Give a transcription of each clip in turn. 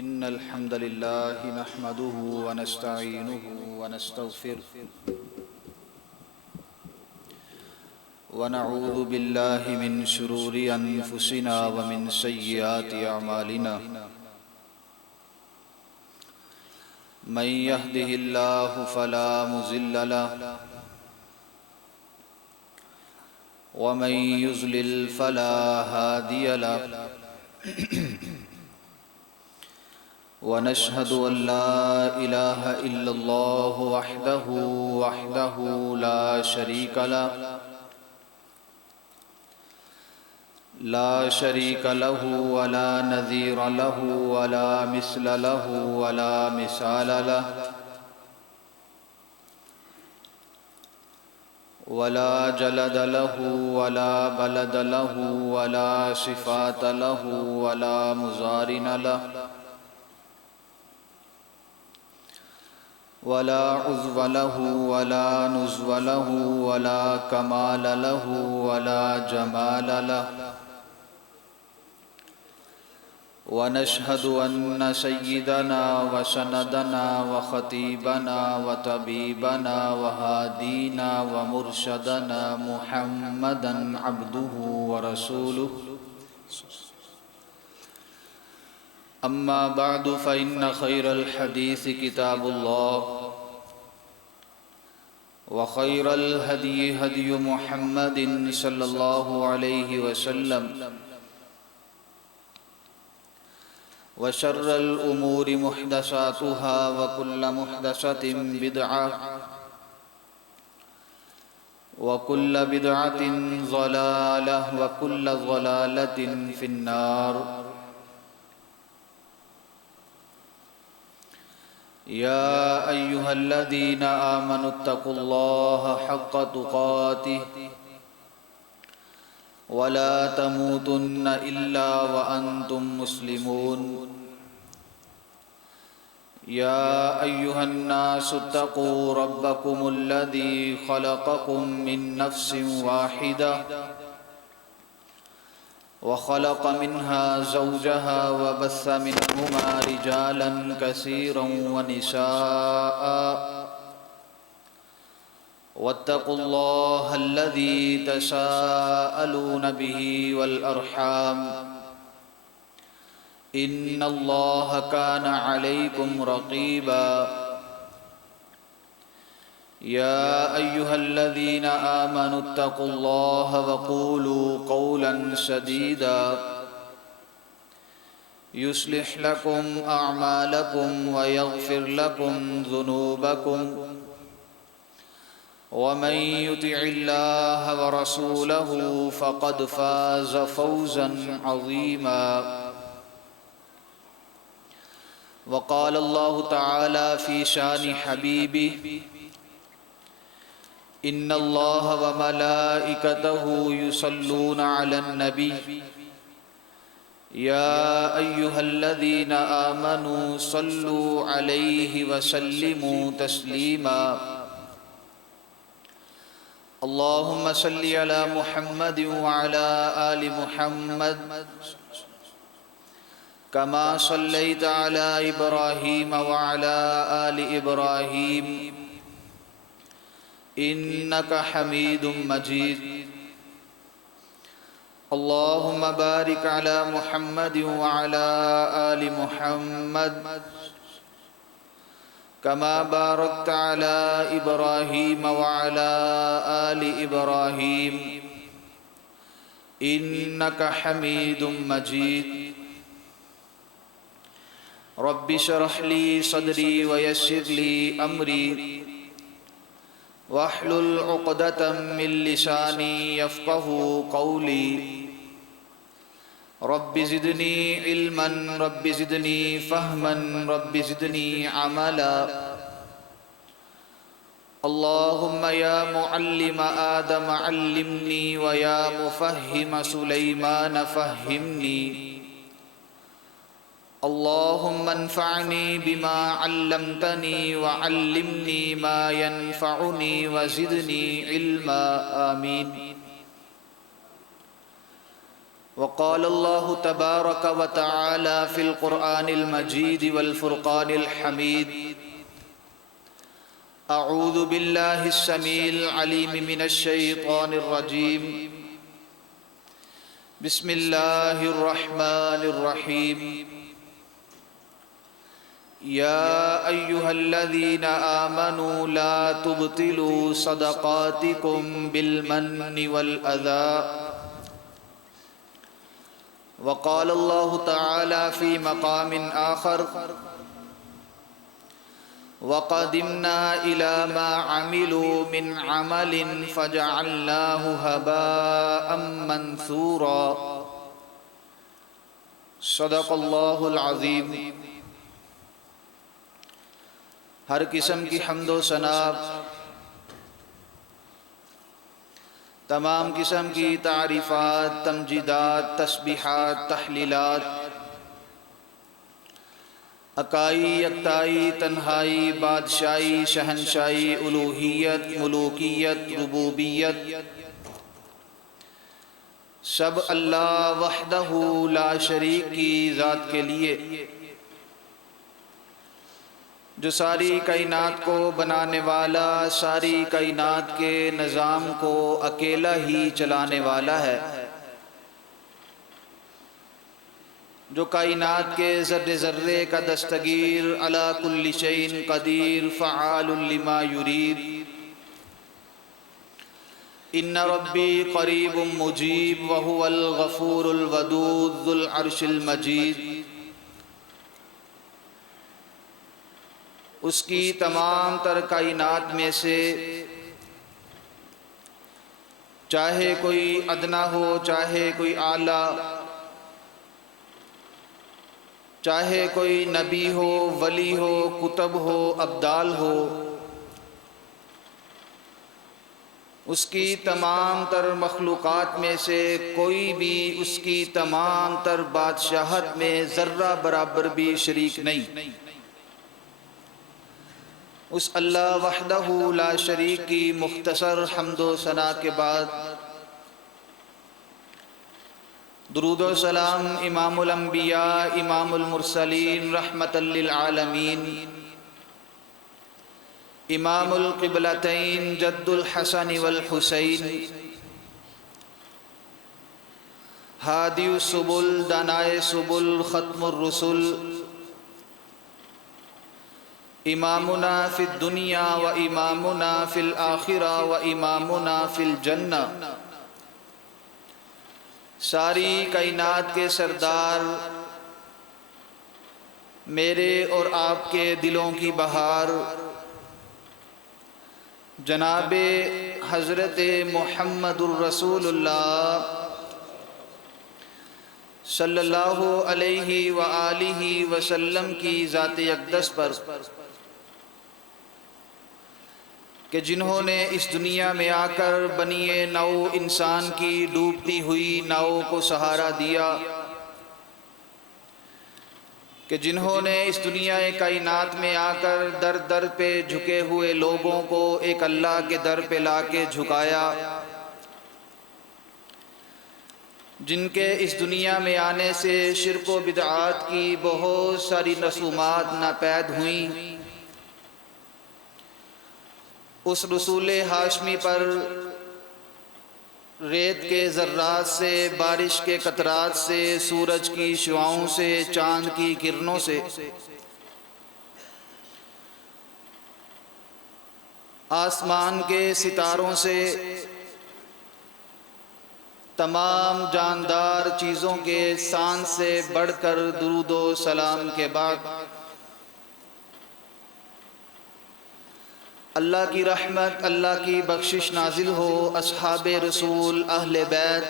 إن الحمد لله نحمده ونستعينه ونستغفره ونعوذ بالله من شرور أنفسنا ومن سيئات أعمالنا من يهده الله فلا مضل له ومن يضلل فلا هادي له ونشهد أن لا إله إلا الله وحده لا شريك له ولا نظير له ولا مثل له ولا مثال له ولا جلد له ولا بلد له ولا صفات له ولا مقارن له ولا عضو له ولا نظم له ولا كمال له ولا جمال له ونشهد أن سيدنا وسندنا وخطيبنا وطبيبنا وهادينا ومرشدنا محمدا عبده ورسوله أما بعد فإن خير الحديث كتاب الله وخير الهدي هدي محمد صلى الله عليه وسلم وشر الأمور محدثاتها وكل محدثة بدعة وكل بدعة ضلالة وكل ضلالة في النار يا أيها الذين آمنوا اتقوا الله حق تقاته ولا تموتن إلا وأنتم مسلمون يا أيها الناس اتقوا ربكم الذي خلقكم من نفس واحدة وخلق منها زوجها وبث منهما رجالا كثيرا ونساء واتقوا الله الذي تساءلون به والأرحام إن الله كان عليكم رقيبا يا أيها الذين آمنوا اتقوا الله وقولوا قولا سديدا يصلح لكم أعمالكم ويغفر لكم ذنوبكم ومن يطع الله ورسوله فقد فاز فوزا عظيما وقال الله تعالى في شان حبيبه إن الله وملائكته يصلون على النبي يا أيها الذين آمنوا صلوا عليه وسلموا تسليما اللهم صل على محمد وعلى آل محمد كما صليت على إبراهيم وعلى آل إبراهيم إنك حميد مجيد اللهم بارك على محمد وعلى آل محمد كما باركت على إبراهيم وعلى آل إبراهيم إنك حميد مجيد رب اشرح لي صدري ويسر لي أمري واحلل عقدة من لساني يفقه قولي رب زدني علما رب زدني فهما رب زدني عملا اللهم يا معلم آدم علمني ويا مفهم سليمان فهمني اللهم انفعني بما علمتني وعلمني ما ينفعني وزدني علما آمين. وقال الله تبارك وتعالى في القرآن المجيد والفرقان الحميد أعوذ بالله السميع العليم من الشيطان الرجيم بسم الله الرحمن الرحيم يا أيها الذين آمنوا لا تبطلوا صدقاتكم بالمن والأذى وقال الله تعالى في مقام آخر وقدمنا إلى ما عملوا من عمل فجعلناه هباء منثورا صدق اللہ العظیم۔ ہر قسم کی حمد و ثنا، تمام قسم کی تعریفات، تمجیدات، تسبیحات، تحلیلات، اکائی، یکتائی، تنہائی، بادشاہی، شہنشاہی، الوہیت، ملوکیت، ربوبیت، سب اللہ وحدہ لا شریک کی ذات کے لیے، جو ساری کائنات کو بنانے والا، ساری کائنات کے نظام کو اکیلا ہی چلانے والا ہے، جو کائنات کے ذرے ذرے کا دستگیر، علی کل شیء قدیر، فعال لما یرید، ان ربی قریب مجیب وہو الغفور الودود ذو العرش المجید۔ اس کی تمام تر کائنات میں سے چاہے کوئی ادنا ہو، چاہے کوئی اعلیٰ، چاہے کوئی نبی ہو، ولی ہو، کتب ہو، ابدال ہو، اس کی تمام تر مخلوقات میں سے کوئی بھی اس کی تمام تر بادشاہت میں ذرہ برابر بھی شریک نہیں۔ اس اللہ وحدہ لا شریک کی مختصر حمد و ثنا کے بعد درود و سلام امام الانبیاء، امام المرسلین، رحمت للعالمین، امام القبلتین، جد الحسن والحسین، ہادی السبل، دانائے سبل، ختم الرسل، امامنا فی الدنیا و امامنا فی الآخرہ و امامنا فی الجنہ، ساری کائنات کے سردار، میرے اور آپ کے دلوں کی بہار، جناب حضرت محمد الرسول اللہ صلی اللہ علیہ وآلہ وسلم کی ذات اقدس پر، کہ جنہوں نے اس دنیا میں آ کر بنی نوع انسان کی ڈوبتی ہوئی ناؤ کو سہارا دیا، کہ جنہوں نے اس دنیا کائنات میں آ کر در در پہ جھکے ہوئے لوگوں کو ایک اللہ کے در پہ لا کے جھکایا، جن کے اس دنیا میں آنے سے شرک و بدعات کی بہت ساری رسومات ناپید ہوئیں، اس رسول ہاشمی پر ریت کے ذرات سے، بارش کے قطرات سے، سورج کی شعاؤں سے، چاند کی کرنوں سے، آسمان کے ستاروں سے، تمام جاندار چیزوں کے سانس سے بڑھ کر درود و سلام کے بعد اللہ کی رحمت، اللہ کی بخشش نازل ہو اصحاب رسول، اہل بیت،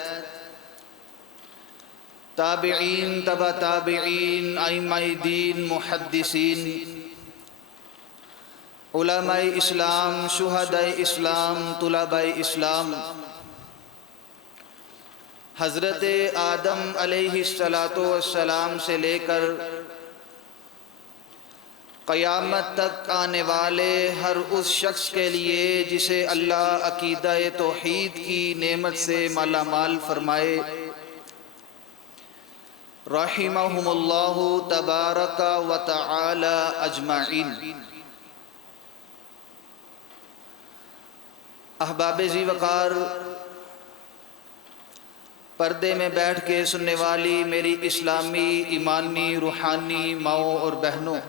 تابعین، تبع تابعین، ائمہ دین، محدثین، علماء اسلام، شہداء اسلام، طلباء اسلام، حضرت آدم علیہ السلام سے لے کر قیامت تک آنے والے ہر اس شخص کے لیے جسے اللہ عقیدہ توحید کی نعمت سے مالا مال فرمائے، رحمهم اللہ تبارک و تعالی اجمعین۔ احباب ذی وقار، پردے میں بیٹھ کے سننے والی میری اسلامی، ایمانی، روحانی ماؤں اور بہنوں،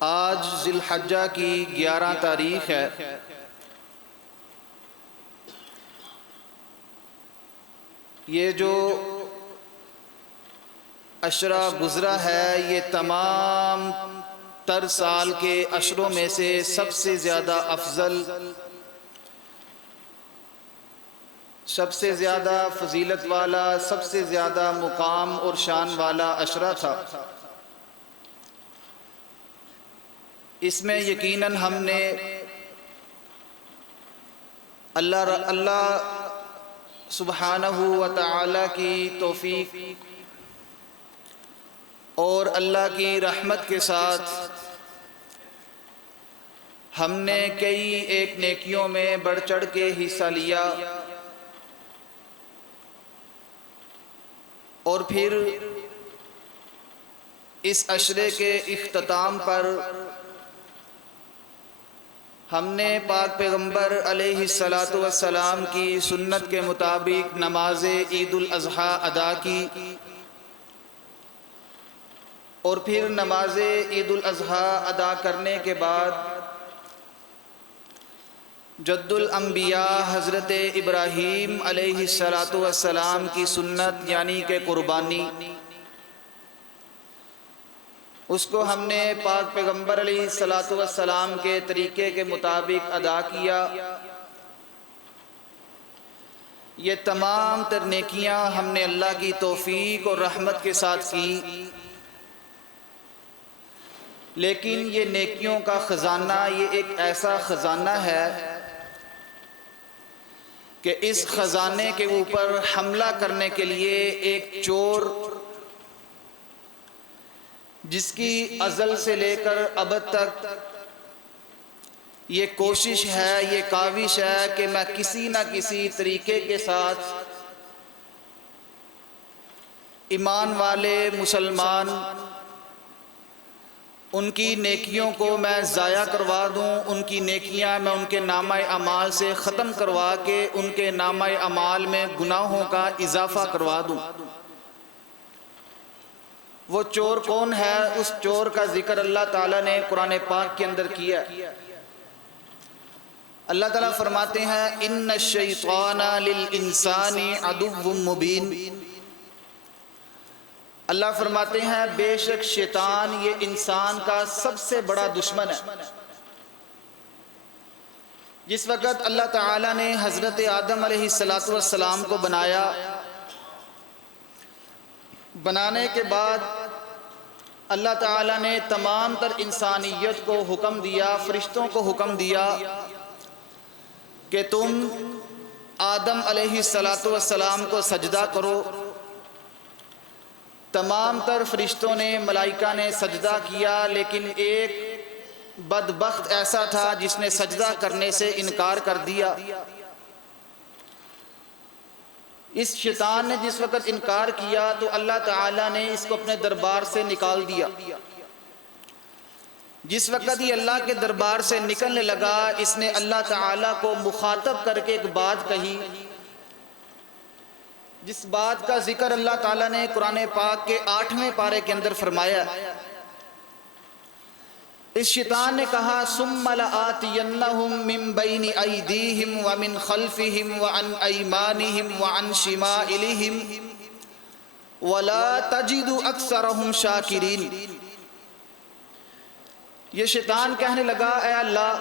آج ذی الحجہ کی 11 تاریخ ہے۔ یہ جو عشرہ گزرا ہے یہ تمام تر سال کے عشروں میں سے سب سے زیادہ افضل، سب سے زیادہ فضیلت والا، سب سے زیادہ مقام اور شان والا عشرہ تھا۔ اس میں یقیناً ہم نے اللہ سبحانہ و تعالی کی توفیق اور اللہ کی رحمت کے ساتھ ہم نے کئی ایک نیکیوں میں بڑھ چڑھ کے حصہ لیا، اور پھر اس عشرے کے اختتام پر ہم نے پاک پیغمبر علیہ السلام کی سنت کے مطابق نماز عید الاضحیٰ ادا کی، اور پھر نماز عید الاضحیٰ ادا کرنے کے بعد جد الانبیاء حضرت ابراہیم علیہ السلام کی سنت یعنی کہ قربانی، اس کو ہم نے پاک پیغمبر علیہ السلام کے طریقے کے مطابق ادا کیا۔ یہ تمام تر نیکیاں ہم نے اللہ کی توفیق اور رحمت کے ساتھ کی، لیکن یہ نیکیوں کا خزانہ یہ ایک ایسا خزانہ ہے کہ اس خزانے کے اوپر حملہ کرنے کے لیے ایک چور، جس کی ازل سے لے کر ابد تک یہ کوشش ہے، یہ کاوش ہے کہ میں کسی نہ کسی طریقے کے ساتھ ایمان والے مسلمان ان کی نیکیوں کو میں ضائع کروا دوں، ان کی نیکیاں میں ان کے نامہ اعمال سے ختم کروا کے ان کے نامہ اعمال میں گناہوں کا اضافہ کروا دوں۔ وہ چور کون ہے؟ اس چور کا ذکر اللہ تعالیٰ نے قرآن پاک کے اندر کیا۔ اللہ تعالیٰ فرماتے ہیں ان الشیطان للانسان عدو مبین۔ اللہ فرماتے ہیں بے شک شیطان یہ انسان کا سب سے بڑا دشمن ہے۔ جس وقت اللہ تعالیٰ نے حضرت آدم علیہ السلام کو بنایا، بنانے کے بعد اللہ تعالیٰ نے تمام تر انسانیت کو حکم دیا، فرشتوں کو حکم دیا کہ تم آدم علیہ السلام کو سجدہ کرو۔ تمام تر فرشتوں نے، ملائکہ نے سجدہ کیا، لیکن ایک بدبخت ایسا تھا جس نے سجدہ کرنے سے انکار کر دیا۔ اس شیطان نے جس وقت انکار کیا تو اللہ تعالیٰ نے اس کو اپنے دربار سے نکال دیا۔ جس وقت یہ اللہ کے دربار سے نکلنے لگا، اس نے اللہ تعالیٰ کو مخاطب کر کے ایک بات کہی، جس بات کا ذکر اللہ تعالیٰ نے قرآن پاک کے 8ویں پارے کے اندر فرمایا۔ اس شیطان نے کہا ثم لآتینہم من بین ایدیہم ومن خلفہم وعن ایمانہم وعن شمائلہم ولا تجد اکثرہم شاکرین۔ یہ شیطان کہنے لگا اے اللہ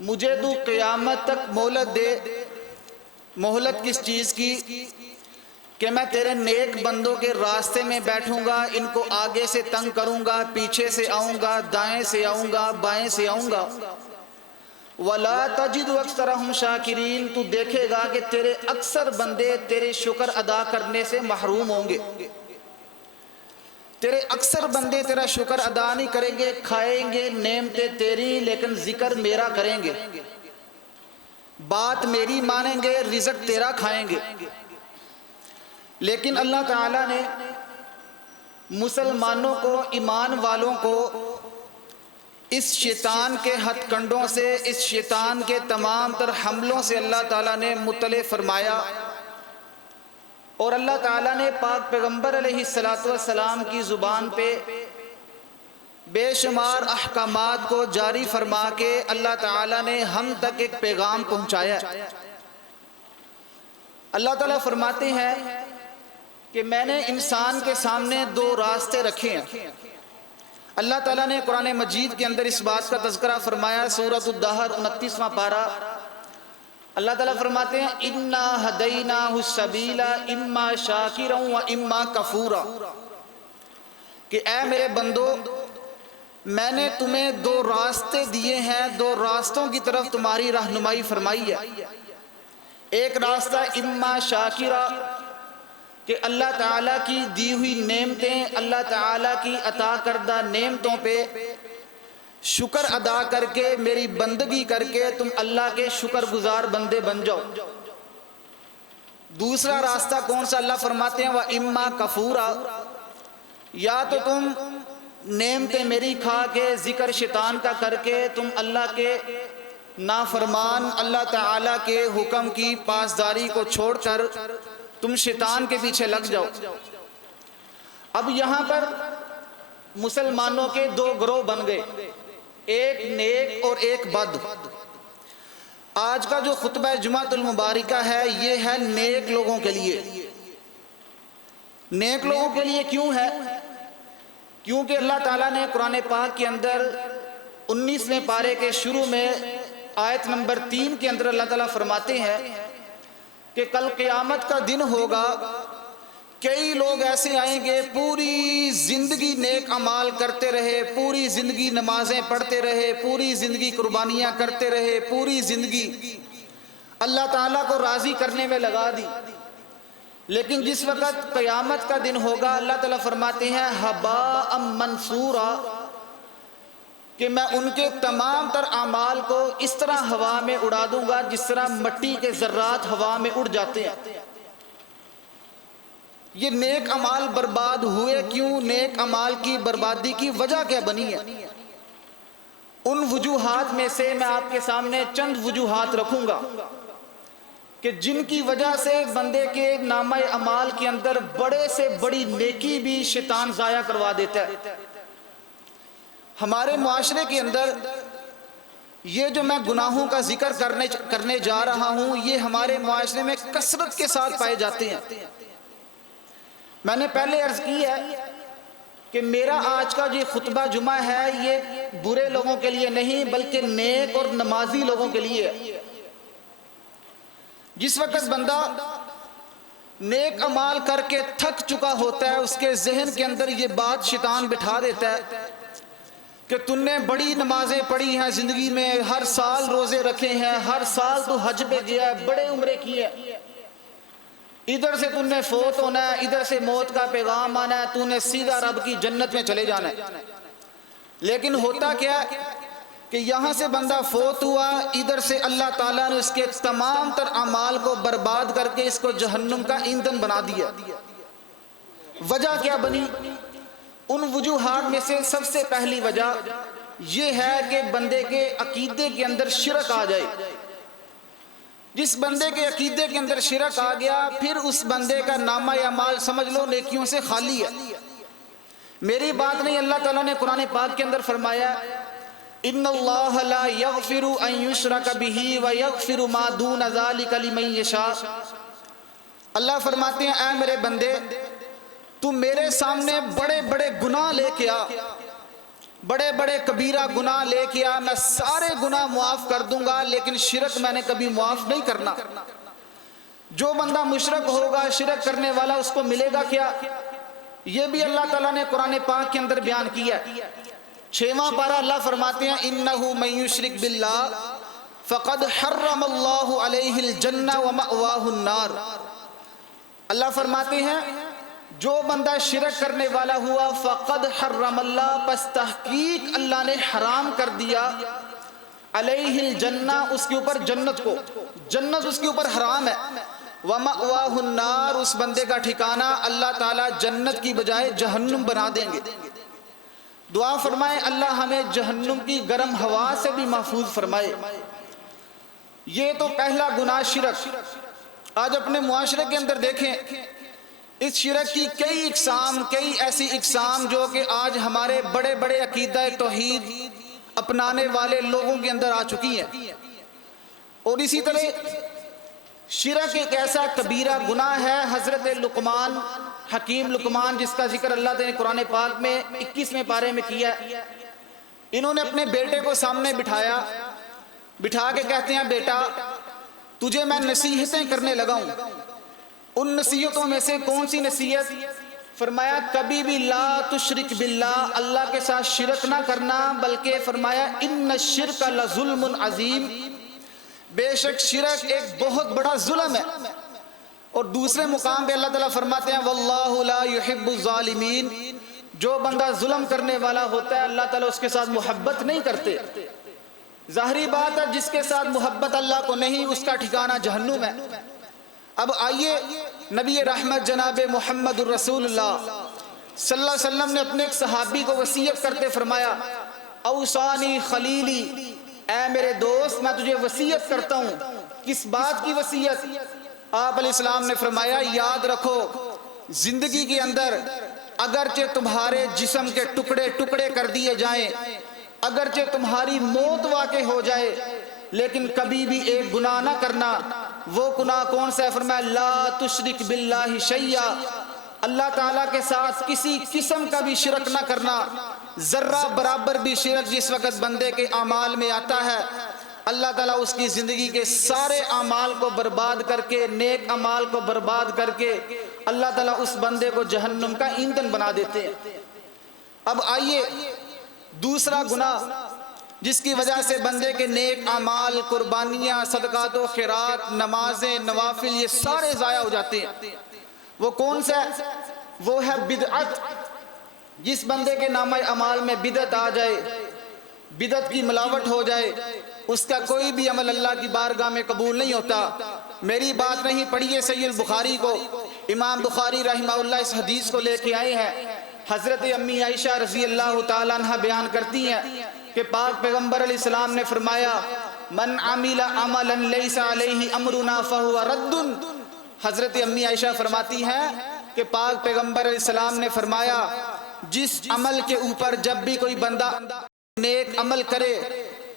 مجھے تو قیامت تک مہلت دے۔ مہلت کس چیز کی؟ کہ میں تیرے نیک بندوں کے راستے میں بیٹھوں گا، ان کو آگے سے تنگ کروں گا، پیچھے سے آؤں گا، دائیں سے آؤں گا، بائیں سے آؤں گا۔ وَلَا تَجِدُ أَكْثَرَهُمْ شَاكِرِينَ، تو دیکھے گا کہ تیرے اکثر بندے تیرے شکر ادا کرنے سے محروم ہوں گے، تیرے اکثر بندے تیرا شکر ادا نہیں کریں گے، کھائیں گے نعمتیں تیری لیکن ذکر میرا کریں گے، بات میری مانیں گے، رزق تیرا کھائیں گے۔ لیکن اللہ تعالیٰ نے مسلمانوں کو، ایمان والوں کو اس شیطان کے ہتھ کنڈوں سے، اس شیطان کے تمام تر حملوں سے اللہ تعالیٰ نے مطلع فرمایا، اور اللہ تعالیٰ نے پاک پیغمبر علیہ السلام کی زبان پہ بے شمار احکامات کو جاری فرما کے اللہ تعالیٰ نے ہم تک ایک پیغام پہنچایا۔ اللہ تعالیٰ فرماتے ہیں کہ میں نے انسان کے سامنے دو راستے رکھے ہیں۔ اللہ تعالیٰ نے قرآن مجید کے اندر اس بات کا تذکرہ فرمایا، سورۃ الدہر 29واں پارہ۔ اللہ تعالیٰ فرماتے ہیں اِنَّا هَدَيْنَاهُ السَّبِيلَ إِمَّا شَاكِرًا وَإِمَّا كَفُورًا، کہ اے میرے بندو میں نے تمہیں دو راستے دیے ہیں، دو راستوں کی طرف تمہاری رہنمائی فرمائی ہے۔ ایک راستہ اما شاکرہ، کہ اللہ تعالیٰ کی دی ہوئی نعمتیں، اللہ تعالیٰ کی عطا کردہ نعمتوں پہ شکر ادا کر کے، میری بندگی کر کے تم اللہ کے شکر گزار بندے بن جاؤ۔ دوسرا راستہ کون سا؟ اللہ فرماتے ہیں وَإِمَّا كَفُورًا، یا تو تم نعمتیں میری کھا کے، ذکر شیطان کا کر کے تم اللہ کے نافرمان، اللہ تعالیٰ کے حکم کی پاسداری کو چھوڑ کر تم شیطان کے پیچھے لگ جاؤ۔ اب یہاں پر مسلمانوں کے دو گروہ بن گئے، ایک نیک اور ایک بد۔ آج کا جو خطبہ جمعۃ المبارکہ ہے یہ ہے نیک لوگوں کے لیے۔ نیک لوگوں کے لیے کیوں ہے؟ کیونکہ اللہ تعالیٰ نے قرآن پاک کے اندر 19ویں پارے کے شروع میں آیت نمبر 3 کے اندر اللہ تعالیٰ فرماتے ہیں کہ کل قیامت کا دن ہوگا، کئی لوگ ایسے آئیں گے پوری زندگی نیک اعمال کرتے رہے، پوری زندگی نمازیں پڑھتے رہے، پوری زندگی قربانیاں کرتے رہے، پوری زندگی اللہ تعالیٰ کو راضی کرنے میں لگا دی، لیکن جس وقت قیامت کا دن ہوگا اللہ تعالیٰ فرماتے ہیں ہباء منثورا، کہ میں ان کے تمام تر اعمال کو اس طرح ہوا میں اڑا دوں گا جس طرح مٹی کے ذرات ہوا میں اڑ جاتے ہیں۔ یہ نیک اعمال برباد ہوئے کیوں؟ نیک اعمال کی بربادی کی وجہ کیا بنی ہے؟ ان وجوہات میں سے میں آپ کے سامنے چند وجوہات رکھوں گا کہ جن کی وجہ سے بندے کے نامہ اعمال کے اندر بڑے سے بڑی نیکی بھی شیطان ضائع کروا دیتا ہے۔ ہمارے معاشرے کے اندر یہ جو میں گناہوں کا ذکر کرنے جا رہا ہوں یہ ہمارے معاشرے میں کثرت کے ساتھ پائے جاتے ہیں۔ میں نے پہلے عرض کی ہے کہ میرا آج کا جو خطبہ جمعہ ہے یہ برے لوگوں کے لیے نہیں بلکہ نیک اور نمازی لوگوں کے لیے ہے۔ جس وقت بندہ نیک اعمال کر کے تھک چکا ہوتا ہے اس کے ذہن کے اندر یہ بات شیطان بٹھا دیتا ہے کہ تم نے بڑی نمازیں پڑھی ہیں زندگی میں، ہر سال روزے رکھے ہیں، ہر سال تو حج پہ گیا ہے، بڑے عمرے کیے ہیں، ادھر سے تم نے فوت ہونا ہے، ادھر سے موت کا پیغام آنا ہے، تم نے سیدھا رب کی جنت میں چلے جانا ہے۔ لیکن ہوتا کیا کہ یہاں سے بندہ فوت ہوا، ادھر سے اللہ تعالیٰ نے اس کے تمام تر اعمال کو برباد کر کے اس کو جہنم کا ایندھن بنا دیا۔ وجہ کیا بنی؟ ان وجوہات میں سے سب سے پہلی وجہ یہ ہے کہ بندے کے عقیدے کے اندر شرک آ جائے۔ جس بندے کے عقیدے کے اندر شرک آ گیا پھر اس بندے کا نامہ اعمال سمجھ لو نیکیوں سے خالی ہے۔ میری بات نہیں، اللہ تعالیٰ نے قرآن پاک کے اندر فرمایا ان اللہ لا یغفر ان یشرک بہ ویغفر ما دون ذلک لمن یشاء۔ اللہ فرماتے ہیں اے میرے بندے تو میرے سامنے بڑے بڑے گناہ لے کے آ، بڑے بڑے کبیرہ گناہ لے کے آ، میں سارے گناہ معاف کر دوں گا، لیکن شرک میں نے کبھی معاف نہیں کرنا۔ جو بندہ مشرک ہوگا، شرک کرنے والا، اس کو ملے گا کیا؟ یہ بھی اللہ تعالیٰ نے قرآن پاک کے اندر بیان کیا ہے۔ 6واں پارہ اللہ فرماتے ہیں انہ من یشرک باللہ فقد حرم اللہ علیہ الجنہ ومأواہ النار۔ اللہ فرماتے ہیں جو بندہ شرک کرنے والا ہوا فقد حرم اللہ، پس تحقیق اللہ نے حرام کر دیا، علیہ الجنہ، اس کے اوپر جنت کو، جنت اس کے اوپر حرام ہے، وَمَأْوَاهُ النَّارُ، اس بندے کا ٹھکانہ اللہ تعالیٰ جنت کی بجائے جہنم بنا دیں گے۔ دعا فرمائے اللہ ہمیں جہنم کی گرم ہوا سے بھی محفوظ فرمائے۔ یہ تو پہلا گناہ شرک۔ آج اپنے معاشرے کے اندر دیکھیں اس شرک کی کئی اقسام، کئی ایسی اقسام جو کہ آج ہمارے بڑے بڑے عقیدہ توحید اپنانے والے لوگوں کے اندر آ چکی ہیں۔ اور اسی طرح شرک ایک ایسا کبیرہ گناہ ہے، حضرت لقمان، حکیم لقمان، جس کا ذکر اللہ تعالیٰ نے قرآن پاک میں 21ویں پارے میں کیا ہے، انہوں نے اپنے بیٹے کو سامنے بٹھایا، بٹھا کے کہتے ہیں بیٹا تجھے میں نصیحتیں کرنے لگا ہوں، ان نصیحتوں میں سے کون سی نصیحت؟ فرمایا کبھی بھی لا تشرک باللہ، اللہ کے ساتھ شرک نہ کرنا، بلکہ فرمایا ان الشرک لظلم عظیم، بے شک شرک ایک بہت بڑا ظلم ہے۔ اور دوسرے مقام پہ اللہ تعالیٰ فرماتے ہیں واللہ لا يحب الظالمین، جو بندہ ظلم کرنے والا ہوتا ہے اللہ تعالیٰ اس کے ساتھ محبت نہیں کرتے۔ ظاہری بات ہے جس کے ساتھ محبت اللہ کو نہیں، اس کا ٹھکانہ جہنم ہے۔ اب آئیے نبی رحمت جناب محمد الرسول اللہ صلی اللہ علیہ وسلم نے اپنے ایک صحابی کو وصیت کرتے فرمایا اوصانی خلیلی، اے میرے دوست میں تجھے وصیت کرتا ہوں۔ کس بات کی وصیت؟ آپ علیہ السلام نے فرمایا یاد رکھو زندگی کے اندر اگرچہ تمہارے جسم کے ٹکڑے ٹکڑے کر دیے جائیں، اگرچہ تمہاری موت واقع ہو جائے، لیکن کبھی بھی ایک گناہ نہ کرنا۔ وہ گناہ کون سا ہے؟ فرمایا لا تشرک باللہ شیئا، اللہ تعالیٰ کے ساتھ کسی قسم کا بھی شرک نہ کرنا۔ ذرہ برابر بھی شرک جس وقت بندے کے اعمال میں آتا ہے، اللہ تعالیٰ اس کی زندگی کے سارے اعمال کو برباد کر کے، نیک اعمال کو برباد کر کے اللہ تعالیٰ اس بندے کو جہنم کا ایندھن بنا دیتے ہیں۔ اب آئیے دوسرا گناہ جس کی وجہ سے بندے کے نیک اعمال، قربانیاں، صدقات و خیرات، نمازیں، نوافل، یہ سارے ضائع ہو جاتے ہیں۔ وہ کون سا ہے؟ وہ ہے بدعت۔ جس بندے کے نامہ اعمال میں بدعت آ جائے، بدعت کی ملاوٹ ہو جائے، اس کا کوئی بھی عمل اللہ کی بارگاہ میں قبول نہیں ہوتا۔ میری بات نہیں، پڑھیے صحیح البخاری کو، امام بخاری رحمہ اللہ اس حدیث کو لے کے آئے ہیں۔ حضرت امی عائشہ رضی اللہ تعالیٰ عنہ بیان کرتی ہیں کہ پاک پیغمبر علیہ السلام نے فرمایا من عمل عملا لیس علیہ امرنا فہو رد۔ حضرت امی عائشہ فرماتی ہیں کہ پاک پیغمبر علیہ السلام نے فرمایا جس عمل کے اوپر جب بھی کوئی بندہ نیک عمل کرے،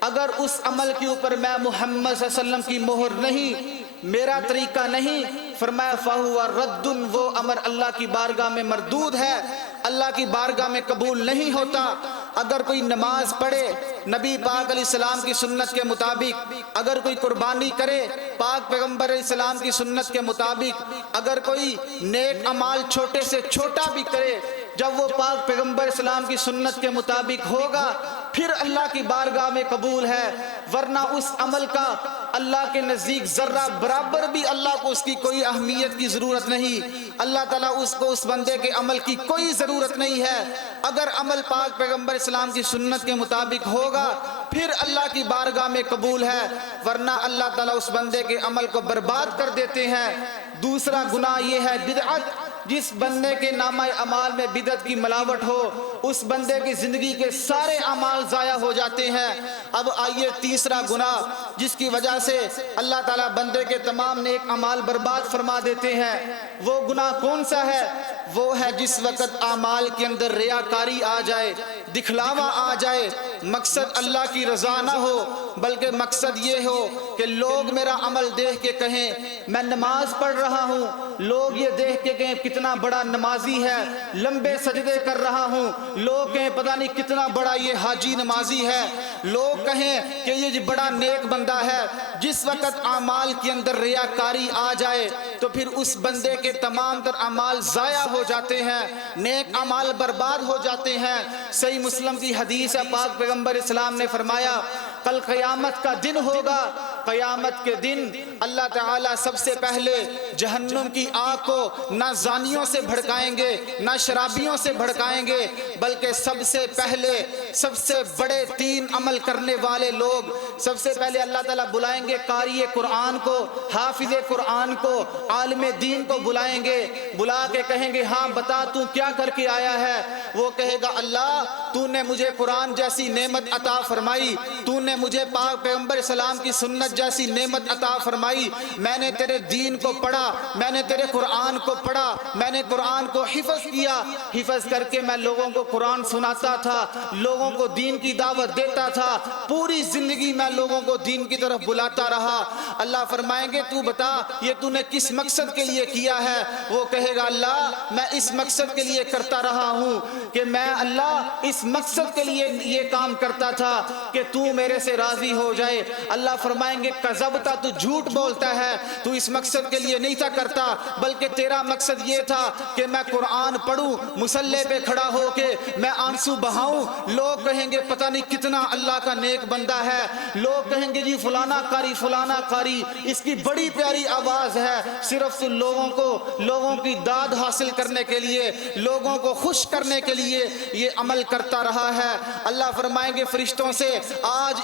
اگر اس عمل کے اوپر میں محمد صلی اللہ علیہ وسلم کی مہر نہیں، میرا طریقہ نہیں، فرمایا فہو رد، وہ عمل اللہ کی بارگاہ میں مردود ہے، اللہ کی بارگاہ میں قبول نہیں ہوتا۔ اگر کوئی نماز پڑھے نبی پاک علیہ السلام کی سنت کے مطابق، اگر کوئی قربانی کرے پاک پیغمبر علیہ السلام کی سنت کے مطابق، اگر کوئی نیک اعمال چھوٹے سے چھوٹا بھی کرے، جب وہ پاک پیغمبر علیہ السلام کی سنت کے مطابق ہوگا پھر اللہ کی بارگاہ میں قبول ہے، ورنہ اس عمل کا اللہ کے نزدیک ذرہ برابر بھی اللہ کو اس کی کوئی اہمیت کی ضرورت نہیں۔ اللہ تعالیٰ اس کو اس بندے کے عمل کی کوئی ضرورت نہیں ہے۔ اگر عمل پاک پیغمبر اسلام کی سنت کے مطابق ہوگا پھر اللہ کی بارگاہ میں قبول ہے، ورنہ اللہ تعالیٰ اس بندے کے عمل کو برباد کر دیتے ہیں۔ دوسرا گناہ یہ ہے بدعت۔ جس بندے کے نامہ اعمال میں بدعت کی ملاوٹ ہو، اس بندے کی زندگی کے سارے اعمال ضائع ہو جاتے ہیں۔ اب آئیے تیسرا گناہ جس کی وجہ سے اللہ تعالیٰ بندے کے تمام نیک اعمال برباد فرما دیتے ہیں، وہ گناہ کون سا ہے؟ وہ ہے جس وقت اعمال کے اندر ریاکاری آ جائے، دکھلاوا آ جائے، مقصد اللہ کی رضا نہ ہو بلکہ مقصد یہ ہو کہ لوگ میرا عمل دیکھ کے کہیں میں نماز پڑھ رہا ہوں، لوگ یہ دیکھ کے کہیں کتنا بڑا نمازی ہے، لمبے سجدے کر رہا ہوں، لوگ کہیں پتہ نہیں کتنا بڑا یہ حاجی نمازی ہے، لوگ کہیں کہ یہ بڑا نیک بندہ ہے۔ جس وقت اعمال کے اندر ریاکاری آ جائے تو پھر اس بندے کے تمام تر اعمال ضائع ہو جاتے ہیں، نیک اعمال برباد ہو جاتے ہیں۔ صحیح مسلم کی حدیث ہے، پاک پیغمبر اسلام نے فرمایا کل قیامت کا دن ہوگا، قیامت کے دن اللہ تعالیٰ سب سے پہلے جہنم کی آگ کو نہ زانیوں سے بھڑکائیں گے نہ شرابیوں سے بھڑکائیں گے، بلکہ سب سے پہلے سب سے بڑے 3 عمل کرنے والے لوگ سب سے پہلے اللہ تعالیٰ بلائیں گے۔ قاری قرآن کو، حافظ قرآن کو، عالم دین کو بلائیں گے، بلا کے کہیں گے ہاں بتا تو کیا کر کے آیا ہے؟ وہ کہے گا اللہ تو نے مجھے قرآن جیسی نعمت عطا فرمائی، تو نے مجھے پاک پیغمبر اسلام کی سنت جیسی نعمت عطا فرمائی، میں نے تیرے دین کو پڑھا، میں نے تیرے قرآن کو پڑھا، میں نے قرآن کو حفظ کیا، حفظ کر کے میں لوگوں کو قرآن سناتا تھا، لوگوں کو دین کی دعوت دیتا تھا، پوری زندگی میں لوگوں کو دین کی طرف بلاتا رہا۔ اللہ فرمائیں گے تو بتا یہ تو نے کس مقصد کے لیے کیا ہے؟ وہ کہے گا اللہ میں اس مقصد کے لیے کرتا رہا ہوں کہ میں اللہ اس مقصد کے لیے یہ کام کرتا تھا کہ تو میرے سے راضی ہو جائے۔ اللہ فرمائیں گے کذبتا، تو جھوٹ بولتا ہے، تو اس مقصد کے لیے نہیں تھا کرتا، بلکہ تیرا مقصد یہ تھا کہ میں قرآن پڑھوں، مصلی پہ کھڑا ہو کے میں آنسو بہاؤں، لوگ کہیں گے پتہ نہیں کتنا اللہ کا نیک بندہ ہے، لوگ کہیں گے جی فلانا قاری فلانا قاری، اس کی بڑی پیاری آواز ہے، صرف لوگوں کی داد حاصل کرنے کے لیے، لوگوں کو خوش کرنے کے لیے یہ عمل کرتا رہا ہے۔ اللہ فرمائیں گے فرشتوں سے آج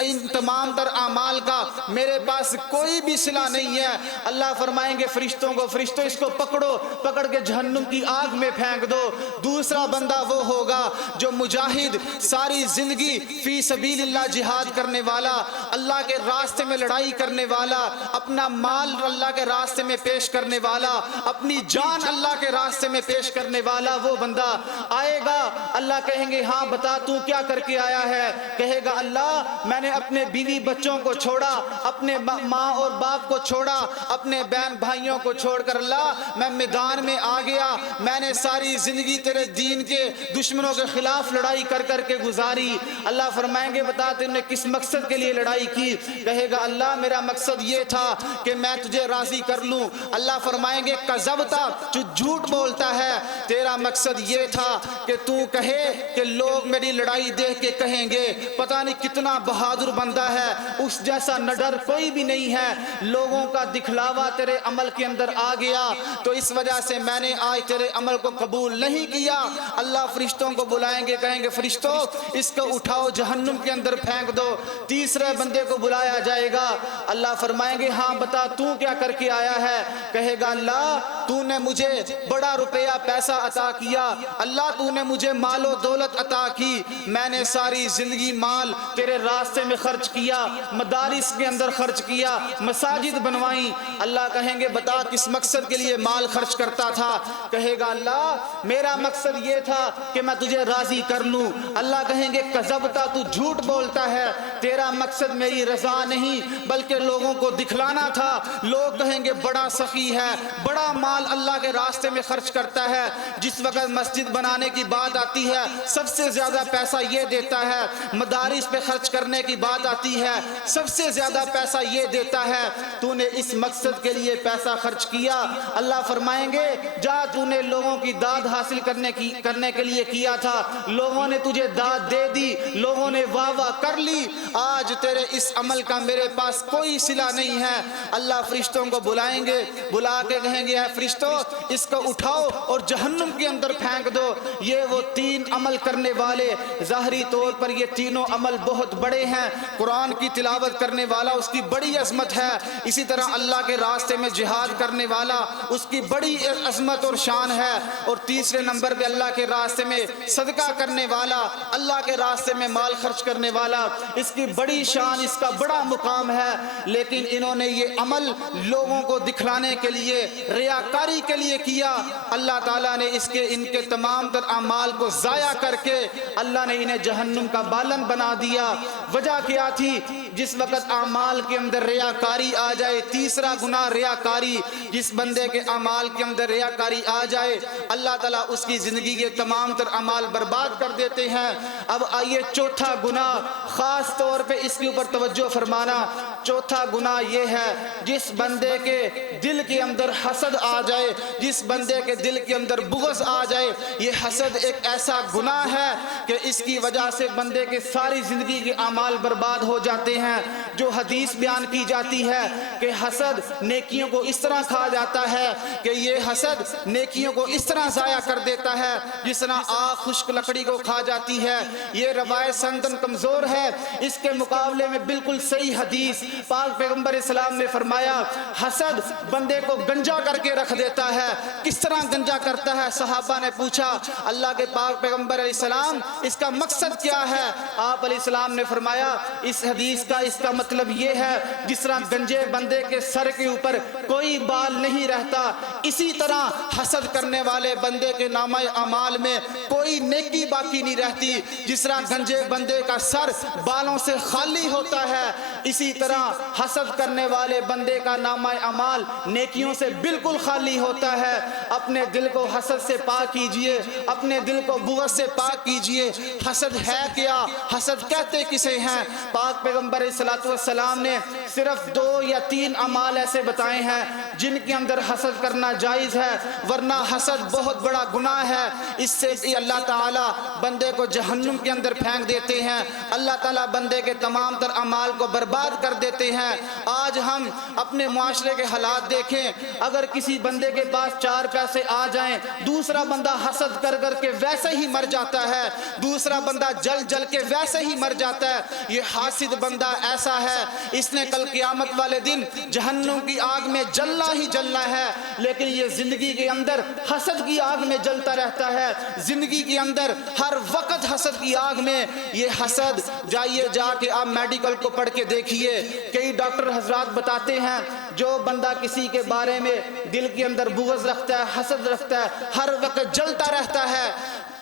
ان تمام تر اعمال کا میرے پاس کوئی بھی صلہ نہیں ہے۔ اللہ فرمائیں گے فرشتوں کو فرشتوں اس کو پکڑو، پکڑ کے جہنم کی آگ میں پھینک دو۔ دوسرا بندہ وہ ہوگا جو مجاہد، ساری زندگی فی سبیل اللہ جہاد کرنے والا، اللہ کے راستے میں لڑائی کرنے والا، اپنا مال اللہ کے راستے میں پیش کرنے والا، اپنی جان اللہ کے راستے میں پیش کرنے والا وہ بندہ آئے گا۔ اللہ کہیں گے ہاں بتا تو کیا کر کے آیا ہے؟ کہے گا اللہ میں نے اپنے بیوی بچوں کو چھوڑا، اپنے ماں اور باپ کو چھوڑا، اپنے بہن بھائیوں کو چھوڑ کر اللہ میں میدان میں آ گیا، میں نے ساری زندگی تیرے دین کے دشمنوں کے خلاف لڑائی کر کر کے گزاری۔ اللہ فرمائیں گے بتا تم نے کس مقصد کے لیے لڑائی کی؟ کہے گا اللہ میرا مقصد یہ تھا کہ میں تجھے راضی کر لوں۔ اللہ فرمائیں گے کذبتا، جو جھوٹ بولتا ہے، تیرا مقصد یہ تھا کہ تو کہے کہ لوگ میری لڑائی دیکھ کے کہیں گے پتہ نہیں کتنا بہادر بندہ ہے، اس جیسا نڈر کوئی بھی نہیں ہے۔ لوگوں کا دکھلاوا تیرے عمل کے اندر آ گیا تو اس وجہ سے میں نے آج تیرے عمل کو قبول نہیں کیا۔ اللہ فرشتوں کو بلائیں گے، کہیں گے فرشتوں اس کو اٹھاؤ جہنم کے اندر پھینک دو۔ تیسرے بندے کو بلایا جائے گا، اللہ فرمائیں گے ہاں بتا تو کیا کر کے آیا ہے؟ کہے گا اللہ تو نے مجھے بڑا روپیہ پیسہ عطا کیا، اللہ تو نے مجھے مال و دولت عطا کی، میں نے ساری زندگی مال تیرے راستے میں خرچ کیا، مدارس کے اندر خرچ کیا، مساجد بنوائیں۔ اللہ کہیں گے بتا کس مقصد کے لیے مال خرچ کرتا تھا؟ کہے گا اللہ میرا مقصد یہ تھا کہ میں تجھے راضی کر لوں۔ اللہ کہیں گے کذبتا، تو جھوٹ بولتا ہے، تیرا مقصد میری رضا نہیں بلکہ لوگوں کو دکھلانا تھا۔ لوگ کہیں گے بڑا سخی ہے، بڑا مال اللہ کے راستے میں خرچ کرتا ہے، جس وقت مسجد بنانے کی بات آتی ہے سب سے زیادہ پیسہ یہ دیتا ہے، مدارس پہ خرچ کرنے کی بات آتی ہے سب سے زیادہ پیسہ یہ دیتا ہے، تو نے اس مقصد کے لیے پیسہ خرچ کیا۔ اللہ فرمائیں گے جا تو نے لوگوں کی داد حاصل کرنے کے لیے کیا تھا، لوگوں نے تجھے داد دے دی، لوگوں نے واہ واہ کر لی، آج تیرے اس عمل کا میرے پاس کوئی صلہ نہیں ہے۔ اللہ فرشتوں کو بلائیں گے، بلا کے کہیں گے اے فرشتوں اس کو اٹھاؤ اور جہنم کے اندر پھینک دو۔ یہ وہ 3 عمل کرنے والے، ظاہری طور پر یہ تینوں عمل بہت بڑے ہیں، قرآن کی تلاوت کرنے والا اس کی بڑی عظمت ہے، اسی طرح اللہ کے راستے میں جہاد کرنے والا اس کی بڑی عظمت اور شان ہے، اور تیسرے نمبر پہ اللہ کے راستے میں صدقہ کرنے والا، اللہ کے راستے میں مال خرچ کرنے والا، اس کی بڑی شان، اس کا بڑا مقام ہے۔ لیکن انہوں نے یہ عمل لوگوں کو دکھلانے کے لیے، ریاکاری کے لیے کیا۔ اللہ تعالیٰ نے ان کے تمام تر اعمال کو ضائع کر کے اللہ نے انہیں جہنم کا بالن بنا دیا۔ وجہ کیا تھی؟ جس وقت اعمال کے اندر ریاکاری آ جائے، تیسرا گناہ ریاکاری، جس بندے کے اعمال کے اندر ریاکاری آ جائے اللہ تعالیٰ اس کی زندگی کے تمام تر اعمال برباد کر دیتے ہیں۔ اب آئیے چوتھا گناہ، خاص طور پہ اس کے اوپر توجہ فرمانا۔ چوتھا گناہ یہ ہے جس بندے کے دل کے اندر حسد آ جائے، جس بندے کے دل کے اندر بغض آ جائے، یہ حسد ایک ایسا گناہ ہے کہ اس کی وجہ سے بندے کے ساری زندگی کے اعمال برباد ہو جاتے ہیں۔ جو حدیث بیان کی جاتی ہے کہ حسد نیکیوں کو اس طرح کھا جاتا ہے کہ یہ حسد نیکیوں کو اس طرح ضائع کر دیتا ہے جس طرح آگ خشک لکڑی کو کھا جاتی ہے۔ یہ روایت سندن کمزور ہے، اس کے مقابلے میں بالکل صحیح حدیث پاک پیغمبر اسلام نے فرمایا حسد بندے کو گنجا کر کے رکھ دیتا ہے۔ کس طرح گنجا کرتا ہے؟ صحابہ نے پوچھا اللہ کے پاک پیغمبر علیہ السلام اس کا مقصد کیا ہے؟ آپ علیہ السلام نے فرمایا اس حدیث کا اس کا مطلب یہ ہے جس طرح گنجے بندے کے سر کے اوپر کوئی بال نہیں رہتا، اسی طرح حسد کرنے والے بندے کے نامہ اعمال میں کوئی نیکی باقی نہیں رہتی۔ جس طرح گنجے بندے کا سر بالوں سے خالی ہوتا ہے، اسی طرح حسد کرنے والے بندے کا نامہ اعمال نیکیوں سے بالکل خالی ہوتا ہے۔ اپنے دل کو حسد سے پاک کیجئے، اپنے دل کو بغض سے پاک کیجئے۔ حسد ہے کیا؟ حسد کہتے کسے ہیں؟ پاک پیغمبر صلی والسلام نے صرف 2 یا 3 اعمال ایسے بتائے ہیں جن کے اندر حسد کرنا جائز ہے، ورنہ حسد بہت بڑا گناہ ہے۔ اس سے بھی اللہ تعالیٰ بندے کو جہنم کے اندر پھینک دیتے ہیں، اللہ تعالیٰ بندے کے تمام تر اعمال کو برباد کر دیتے ہیں۔ آج ہم اپنے معاشرے کے حالات دیکھیں، اگر کسی بندے کے پاس 4 پیسے آ جائیں، دوسرا بندہ حسد کر کر کے ویسے ہی مر جاتا ہے، دوسرا بندہ جل جل کے ویسے ہی مر جاتا ہے۔ یہ حاسد بندہ ایسا ہے، اس نے کل قیامت والے دن جہنم کی آگ میں جلنا ہی جلنا ہے، لیکن یہ زندگی کے اندر حسد کی آگ میں جلتا رہتا ہے، زندگی کے اندر ہر وقت حسد کی آگ میں۔ یہ حسد جائیے جا کے آپ میڈیکل کو پڑھ کے دیکھیے، کئی ڈاکٹر حضرات بتاتے ہیں جو بندہ کسی کے بارے میں دل کے اندر بغض رکھتا ہے، حسد رکھتا ہے، ہر وقت جلتا رہتا ہے،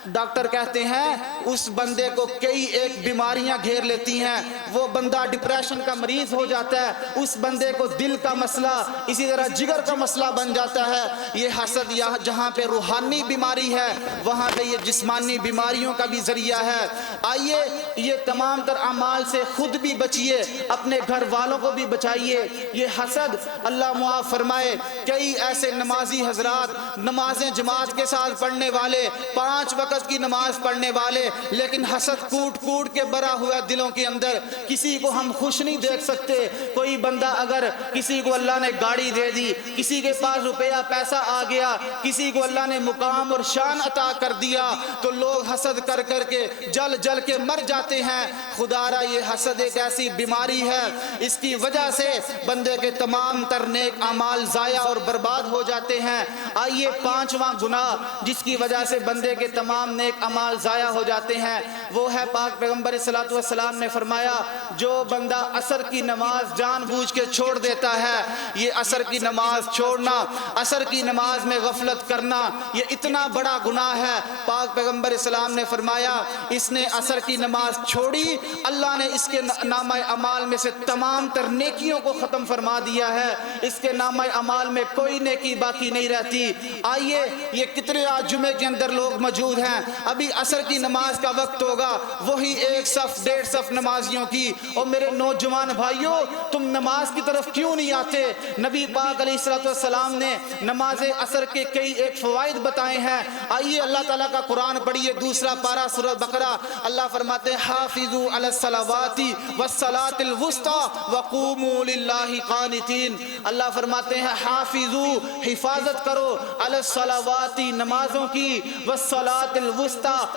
ڈاکٹر کہتے ہیں اس بندے کو کئی ایک بیماریاں گھیر لیتی ہیں، وہ بندہ ڈپریشن کا مریض ہو جاتا ہے، اس بندے کو دل کا مسئلہ، اسی طرح جگر کا مسئلہ بن جاتا ہے۔ یہ حسد جہاں پہ روحانی بیماری ہے وہاں پہ یہ جسمانی بیماریوں کا بھی ذریعہ ہے۔ آئیے یہ تمام تر اعمال سے خود بھی بچیے، اپنے گھر والوں کو بھی بچائیے۔ یہ حسد اللہ معاف فرمائے، کئی ایسے نمازی حضرات نمازیں جماعت کے ساتھ پڑھنے والے، 5 وقت کی نماز پڑھنے والے، لیکن حسد کوٹ کوٹ کے بھرا ہوا دلوں کے اندر، کسی کو ہم خوش نہیں دیکھ سکتے۔ کوئی بندہ اگر کسی کو اللہ نے گاڑی دے دی، کسی کے پاس روپیہ پیسہ آ گیا، کسی کو اللہ نے مقام اور شان عطا کر دیا، تو لوگ حسد کر کر کے جل جل کے مر جاتے ہیں۔ خدا را یہ حسد ایک ایسی بیماری ہے، اس کی وجہ سے بندے کے تمام تر نیک اعمال ضائع اور برباد ہو جاتے ہیں۔ آئیے 5واں گناہ جس کی وجہ سے بندے کے تمام نیک اعمال ضائع ہو جاتے ہیں وہ ہے پاک پیغمبر صلی اللہ علیہ وسلم نے فرمایا جو بندہ عصر کی نماز جان بوجھ کے چھوڑ دیتا ہے، یہ عصر کی نماز چھوڑنا، عصر کی نماز میں غفلت کرنا، یہ اتنا بڑا گناہ ہے۔ پاک پیغمبر اسلام نے فرمایا اس نے عصر کی نماز چھوڑی، اللہ نے اس کے نامہ اعمال میں سے تمام تر نیکیوں کو ختم فرما دیا ہے، اس کے نامہ اعمال میں کوئی نیکی باقی نہیں رہتی۔ آئیے یہ کتنے آج جمعے کے اندر لوگ موجود ہیں، ابھی عصر کی نماز کا وقت ہوگا، وہی 1 صف 1.5 صف نمازیوں کی، اور میرے نوجوان بھائیوں تم نماز کی طرف کیوں نہیں آتے؟ نبی پاک علیہ السلام نے نماز عصر کے کئی ایک فوائد بتائے ہیں۔ آئیے اللہ تعالیٰ کا قرآن پڑھیے، 2 پارہ سورہ بقرہ، اللہ فرماتے ہیں حافظوا علی الصلوات والصلاۃ الوسطی وقوموا للہ قانتین۔ اللہ فرماتے ہیں حافظوا، حفاظت کرو، علی الصلوات نمازوں کی، والصلاۃ الوسطی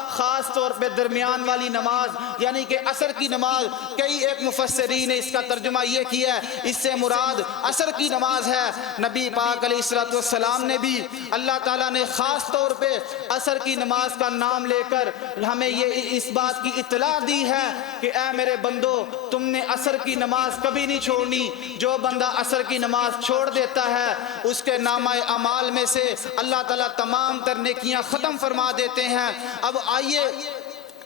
خاص طور پہ درمیان والی نماز یعنی کہ عصر کی نماز۔ کئی ایک مفسرین نے اس کا ترجمہ یہ کیا ہے اس سے مراد عصر کی نماز ہے۔ نبی پاک علیہ السلام نے بھی اللہ تعالیٰ نے خاص طور پہ عصر کی نماز کا نام لے کر ہمیں یہ اس بات کی اطلاع دی ہے کہ اے میرے بندو تم نے عصر کی نماز کبھی نہیں چھوڑنی۔ جو بندہ عصر کی نماز چھوڑ دیتا ہے اس کے نامہ اعمال میں سے اللہ تعالیٰ تمام تر نیکیاں ختم فرما دیتے ہیں۔ اب آئیے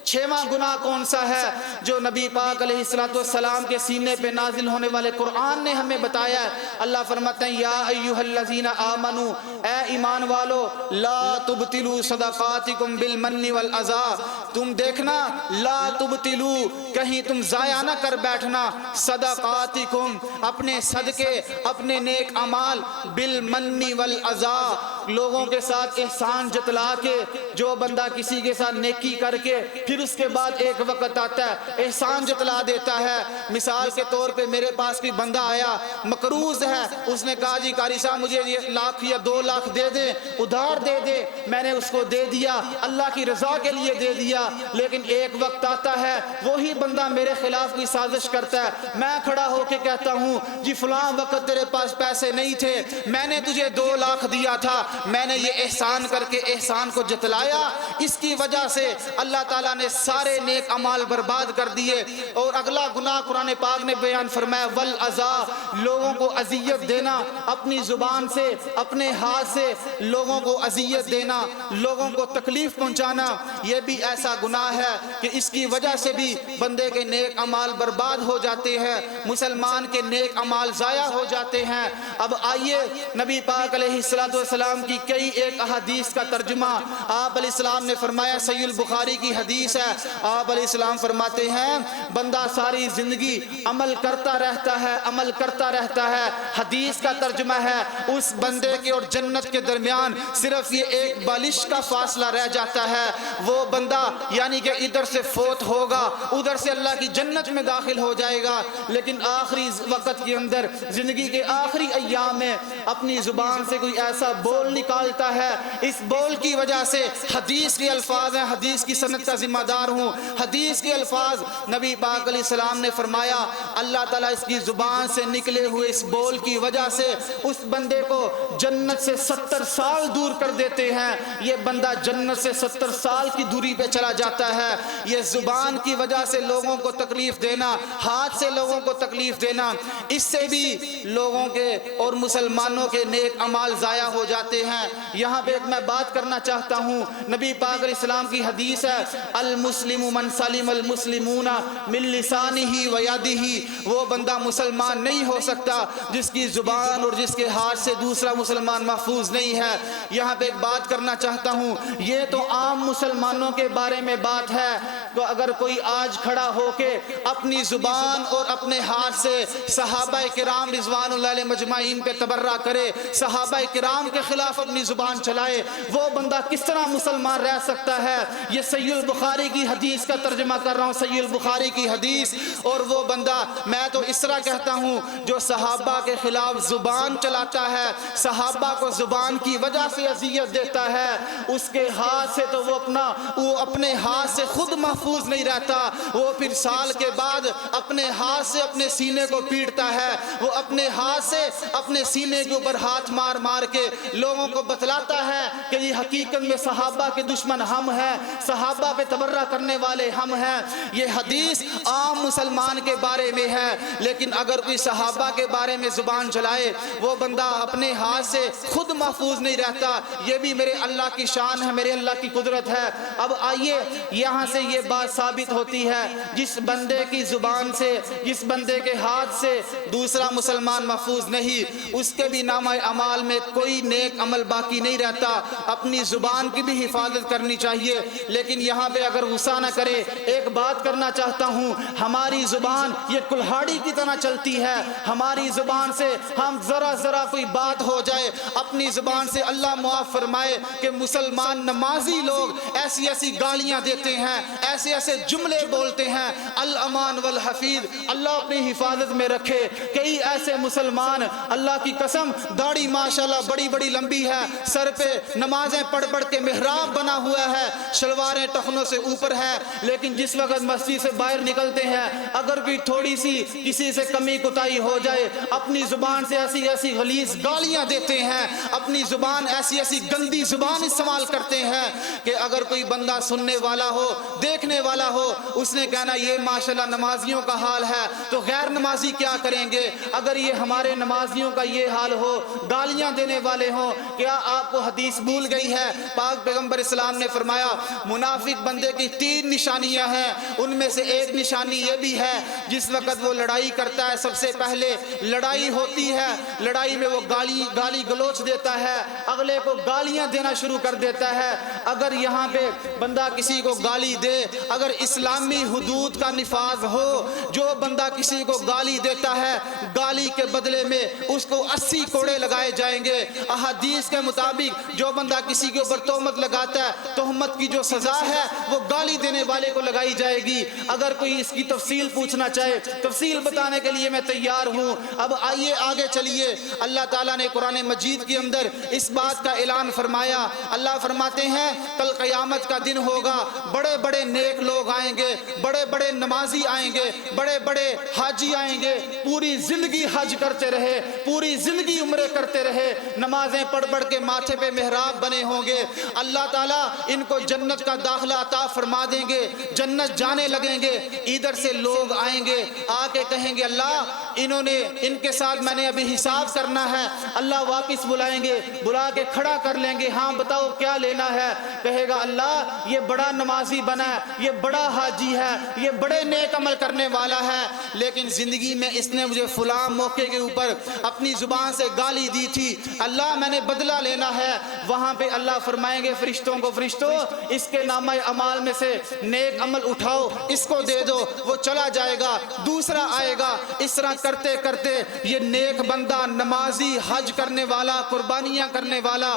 چھواں گناہ کون سا ہے جو نبی پاک علیہ الصلوۃ والسلام کے سینے پہ نازل ہونے والے قرآن نے ہمیں بتایا ہے۔ اللہ فرماتے ہیں یا ایھا الذین آمنو، اے ایمان والو، لا تبطلوا صدقاتکم بالمن والاذی، تم دیکھنا لا تبطلوا، کہیں تم ضائع نہ کر بیٹھنا، صدقاتکم، اپنے صدقے، اپنے نیک اعمال، بالمن والاذی، لوگوں کے ساتھ احسان جتلا کے۔ جو بندہ کسی کے ساتھ نیکی کر کے پھر اس کے بعد ایک وقت آتا ہے احسان جتلا دیتا ہے، مثال کے طور پہ میرے پاس کوئی بندہ آیا مقروض ہے، اس نے کہا جی قاری صاحب مجھے یہ 1 لاکھ یا 2 لاکھ دے دیں، ادھار دے دے، میں نے اس کو دے دیا، اللہ کی رضا کے لیے دے دیا، لیکن ایک وقت آتا ہے وہی بندہ میرے خلاف کی سازش کرتا ہے، میں کھڑا ہو کے کہتا ہوں جی فلاں وقت تیرے پاس پیسے نہیں تھے، میں نے تجھے 2 لاکھ دیا تھا، میں نے یہ احسان کر کے احسان کو جتلایا، اس کی وجہ سے اللہ تعالیٰ نے سارے نیک اعمال برباد کر دیے۔ اور اگلا گناہ قرآن پاک نے بیان فرمایا والاذی، لوگوں کو اذیت دینا، اپنی زبان سے، اپنے ہاتھ سے لوگوں کو اذیت دینا، لوگوں کو تکلیف پہنچانا، یہ بھی ایسا گناہ ہے کہ اس کی وجہ سے بھی بندے کے نیک اعمال برباد ہو جاتے ہیں، مسلمان کے نیک اعمال ضائع ہو جاتے ہیں۔ اب آئیے نبی پاک علیہ الصلوۃ والسلام کی کئی ایک احادیث کا ترجمہ آپ علیہ السلام نے فرمایا، صحیح البخاری کی حدیث ہے، آپ علیہ السلام فرماتے ہیں بندہ ساری زندگی عمل کرتا رہتا ہے، عمل کرتا رہتا ہے، حدیث کا ترجمہ ہے اس بندے کے اور جنت کے درمیان صرف یہ ایک بالش کا فاصلہ رہ جاتا ہے، وہ بندہ یعنی کہ ادھر سے فوت ہوگا، ادھر سے اللہ کی جنت میں داخل ہو جائے گا، لیکن آخری وقت کے اندر زندگی کے آخری ایام میں اپنی زبان سے کوئی ایسا بول نکالتا ہے، اس بول کی وجہ سے حدیث کے الفاظ ہیں، حدیث کی سند کا ذمہ دار ہوں، حدیث کے الفاظ نبی پاک علیہ السلام نے فرمایا اللہ تعالیٰ اس کی زبان سے نکلے ہوئے اس بول کی وجہ سے اس بندے کو جنت سے 70 سال دور کر دیتے ہیں، یہ بندہ جنت سے 70 سال کی دوری پہ چلا جاتا ہے۔ یہ زبان کی وجہ سے لوگوں کو تکلیف دینا، ہاتھ سے لوگوں کو تکلیف دینا، اس سے بھی لوگوں کے اور مسلمانوں کے نیک اعمال ضائع ہو جاتے ہیں۔ یہاں پہ ایک میں بات کرنا چاہتا ہوں، نبی پاک علیہ السلام کی حدیث ہے المسلم من سلم المسلمون من لسانہ و یدہ، وہ بندہ مسلمان نہیں ہو سکتا جس کی زبان اور جس کے ہاتھ سے دوسرا مسلمان محفوظ نہیں ہے۔ یہاں پہ ایک بات کرنا چاہتا ہوں، یہ تو عام مسلمانوں کے بارے میں بات ہے، تو اگر کوئی آج کھڑا ہو کے اپنی زبان اور اپنے ہاتھ سے صحابہ کرام رضوان اللہ علیہ مجمعین پہ تبرہ کرے، صحابہ کرام کے خلاف اپنی زبان چلائے، وہ بندہ کس طرح مسلمان رہ سکتا ہے؟ یہ صحیح البخاری کی حدیث کا ترجمہ کر رہا ہوں، صحیح البخاری کی حدیث، اور وہ بندہ میں تو اس طرح کہتا ہوں جو صحابہ کے خلاف زبان چلاتا ہے، صحابہ کو زبان کی وجہ سے اذیت دیتا ہے، اس کے ہاتھ سے تو وہ اپنے ہاتھ سے خود محفوظ نہیں رہتا، وہ پھر سال کے بعد اپنے ہاتھ سے اپنے سینے کو پیٹتا ہے، وہ اپنے ہاتھ سے اپنے سینے کے اوپر ہاتھ مار مار کے لوگوں کو بتلاتا ہے کہ یہ حقیقت میں صحابہ کے دشمن ہم ہیں، صحابہ پہ تبرہ کرنے والے ہم ہیں۔ یہ حدیث عام مسلمان کے بارے میں ہے، لیکن اگر کوئی صحابہ کے بارے میں زبان چلائے وہ بندہ اپنے ہاتھ سے خود محفوظ نہیں رہتا، یہ بھی میرے اللہ کی شان ہے، میرے اللہ کی قدرت ہے۔ اب آئیے یہاں سے یہ بات ثابت ہوتی ہے جس بندے کی زبان سے، جس بندے کے ہاتھ سے دوسرا مسلمان محفوظ نہیں، اس کے بھی نامہ اعمال میں کوئی نیک عمل باقی نہیں رہتا۔ اپنی زبان کی بھی حفاظت کرنی چاہیے، لیکن یہاں پہ اگر غصہ نہ کرے ایک بات کرنا چاہتا ہوں، ہماری زبان یہ کلہاڑی کی طرح چلتی ہے، ہماری زبان سے ہم ذرا کوئی بات ہو جائے، اپنی زبان سے اللہ معاف فرمائے کہ مسلمان نمازی لوگ ایسی ایسی گالیاں دیتے ہیں، ایسے ایسے جملے بولتے ہیں، الامان والحفیظ، اللہ اپنی حفاظت میں رکھے۔ کئی ایسے مسلمان اللہ کی قسم داڑھی ماشاءاللہ بڑی بڑی لمبی ہے، سر پہ نمازیں پڑھ پڑھ کے محراب بنا ہوا ہے، شلواریں ٹخنوں سے اوپر ہے، لیکن جس وقت مسجد سے باہر نکلتے ہیں اگر کوئی تھوڑی سی کسی سے کمی کوتاہی ہو جائے اپنی زبان سے ایسی ایسی غلیظ گالیاں دیتے ہیں، اپنی زبان ایسی ایسی گندی زبان استعمال کرتے ہیں کہ اگر کوئی بندہ سننے والا ہو، دیکھنے والا ہو، اس نے کہنا یہ ماشاءاللہ نمازیوں کا حال ہے تو غیر نمازی کیا کریں گے؟ اگر یہ ہمارے نمازیوں کا یہ حال ہو، گالیاں دینے والے ہوں، کیا آپ کو حدیث بھول گئی ہے؟ پاک پیغمبر اسلام نے فرمایا منافق بندے کی 3 نشانیاں ہیں، ان میں سے ایک نشانی یہ بھی ہے جس وقت وہ لڑائی کرتا ہے، سب سے پہلے لڑائی ہوتی ہے، لڑائی میں وہ گالی گلوچ دیتا ہے، اگلے کو گالیاں دینا شروع کر دیتا ہے۔ اگر یہاں پہ بندہ کسی کو گالی دے، اگر اسلامی حدود کا نفاذ ہو، جو بندہ کسی کو گالی دیتا ہے گالی کے بدلے میں اس کو 80 کوڑے لگائے جائیں گے۔ احادیث کے مطابق جو بندہ کسی کے اوپر تہمت لگاتا ہے، تہمت کی جو سزا ہے وہ گالی دینے والے کو لگائی جائے گی۔ اگر کوئی اس کی تفصیل پوچھنا چاہے، تفصیل بتانے کے لیے میں تیار ہوں۔ اب آئیے آگے چلیے، اللہ تعالیٰ نے قرآن مجید کے اندر اس بات کا اعلان فرمایا۔ اللہ فرماتے ہیں کل قیامت کا دن ہوگا، بڑے بڑے نیک لوگ آئیں گے، بڑے بڑے نمازی آئیں گے، بڑے بڑے حاجی آئیں گے، پوری زندگی حج کرتے رہے، پوری زندگی عمرے کرتے رہے، نمازیں پڑھ پڑھ کے ماتھے پہ محراب بنے ہوں گے۔ اللہ تعالیٰ ان کو جنت کا داخلہ عطا فرما دیں گے، جنت جانے لگیں گے۔ ادھر سے لوگ آئیں گے، آ کے کہیں گے اللہ ان کے ساتھ میں نے ابھی حساب کرنا ہے۔ اللہ واپس بلائیں گے، بلا کے کھڑا کر لیں گے، ہاں بتاؤ کیا لینا ہے؟ کہے گا اللہ یہ بڑا نمازی بنا ہے، یہ بڑا حاجی ہے، یہ بڑے نیک عمل کرنے والا ہے، لیکن زندگی میں اس نے مجھے فلاں موقع کے اوپر اپنی زبان سے گالی دی تھی، اللہ میں نے بدلہ لینا ہے۔ وہاں پہ اللہ فرمائیں گے فرشتوں کو، فرشتوں اس کے نامہ اعمال میں سے نیک عمل اٹھاؤ، اس کو دے دو، وہ چلا جائے گا، دوسرا آئے گا۔ اس طرح کرتے کرتے یہ نیک بندہ، نمازی، حج کرنے والا، قربانیاں کرنے والا،